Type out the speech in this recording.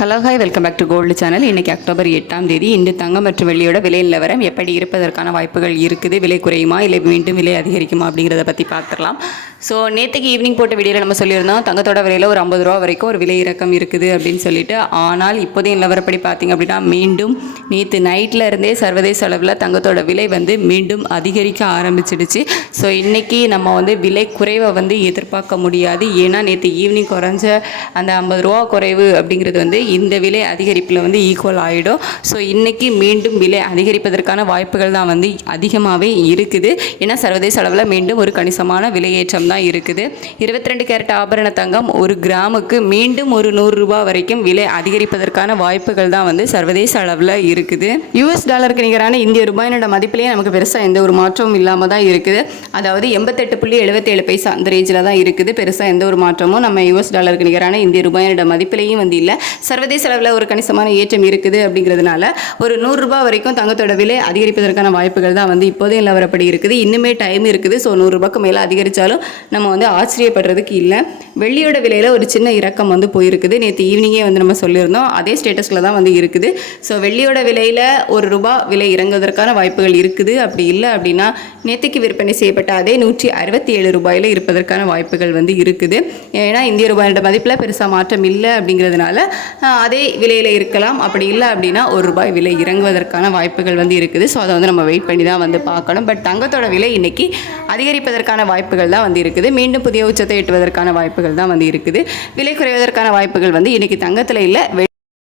Hello hi welcome back to gold channel இன்றைக்கி October எட்டாம் தேதி. இன்று தங்கம் மற்றும் வெள்ளியோட விலை நிலவரம் எப்படி இருப்பதற்கான வாய்ப்புகள் இருக்குது? விலை குறையுமா? இல்லை மீண்டும் விலை அதிகரிக்குமா? அப்படிங்கிறத பற்றி பார்த்துக்கலாம் ஸோ நேற்றுக்கு ஈவினிங் போட்ட வீடியோவில் நம்ம சொல்லியிருந்தோம் தங்கத்தோட விலையில் ஒரு ஐம்பது ரூபா வரைக்கும் ஒரு விலை இறக்கம் இருக்குது அப்படின்னு சொல்லிட்டு. ஆனால் இப்போதைய நிலவரப்படி பார்த்தீங்க அப்படின்னா மீண்டும் நேற்று நைட்டில் இருந்தே சர்வதேச அளவில் தங்கத்தோட விலை வந்து மீண்டும் அதிகரிக்க ஆரம்பிச்சிடுச்சு. ஸோ இன்றைக்கி நம்ம வந்து விலை குறைவை வந்து எதிர்பார்க்க முடியாது. ஏன்னா நேற்று ஈவினிங் குறைஞ்ச அந்த ஐம்பது ரூபா குறைவு அப்படிங்கிறது வந்து இந்த விலை அதிகரிப்பில் வந்து ஈக்குவல் ஆகிடும் ஸோ இன்றைக்கி மீண்டும் விலை அதிகரிப்பதற்கான வாய்ப்புகள் தான் வந்து அதிகமாகவே இருக்குது. ஏன்னா சர்வதேச அளவில் மீண்டும் ஒரு கணிசமான விலையேற்றம் தான் இருக்குது. இருபத்தி ரெண்டு கேரட் ஆபரண தங்கம் ஒரு கிராமுக்கு மீண்டும் ஒரு நூறுரூபா வரைக்கும் விலை அதிகரிப்பதற்கான வாய்ப்புகள் தான் வந்து சர்வதேச அளவில் இருக்குது. யூஎஸ் டாலருக்கு நிகரான இந்திய ரூபாயினோட மதிப்பிலேயே நமக்கு பெருசாக எந்த ஒரு மாற்றமும் இல்லாமல் தான் இருக்குது. அதாவது எண்பத்தெட்டு புள்ளி எழுபத்தேழு பைசா அந்த ரேஞ்சில் தான் இருக்குது. பெருசாக எந்த ஒரு மாற்றமும் நம்ம யூஎஸ் டாலருக்கு நிகரான இந்திய ரூபாயினோட மதிப்பிலையும் வந்து இல்லை. சர்வதேச அளவில் ஒரு கணிசமான ஏற்றம் இருக்குது அப்படிங்கிறதுனால ஒரு நூறுரூபா வரைக்கும் தங்கத்தோட விலை அதிகரிப்பதற்கான வாய்ப்புகள் தான் வந்து இப்போதைய நிலவரப்படி இருக்குது. இன்னுமே டைம் இருக்குது. ஸோ நூறுரூபாய்க்கு மேலே அதிகரித்தாலும் நம்ம வந்து ஆச்சரியப்படுறதுக்கு இல்லை. வெள்ளியோட விலையில் ஒரு சின்ன இறக்கம் வந்து போயிருக்குது. நேற்று ஈவினிங்கே வந்து நம்ம சொல்லியிருந்தோம். அதே ஸ்டேட்டஸில் தான் வந்து இருக்குது. ஸோ வெள்ளியோட விலையில் ஒரு ரூபா விலை இறங்குவதற்கான வாய்ப்புகள் இருக்குது. அப்படி இல்லை அப்படின்னா நேற்றுக்கு விற்பனை செய்யப்பட்ட அதே நூற்றி அறுபத்தி ஏழு ரூபாயில் இருப்பதற்கான வாய்ப்புகள் வந்து இருக்குது. ஏன்னா இந்திய ரூபாயோட மதிப்பில் பெருசாக மாற்றம் இல்லை அப்படிங்கிறதுனால அதே விலையில் இருக்கலாம். அப்படி இல்லை அப்படின்னா ஒரு ரூபாய் விலை இறங்குவதற்கான வாய்ப்புகள் வந்து இருக்குது. ஸோ அதை வந்து நம்ம வெயிட் பண்ணி தான் வந்து பார்க்கணும். பட் தங்கத்தோட விலை இன்றைக்கி அதிகரிப்பதற்கான வாய்ப்புகள் தான் வந்து இருக்குது மீண்டும் புதிய உச்சத்தை எட்டுவதற்கான வாய்ப்புகள் தான் வந்து இருக்குது. விலை குறைவதற்கான வாய்ப்புகள் வந்து இன்னைக்கு தங்கத்தில் இல்லை.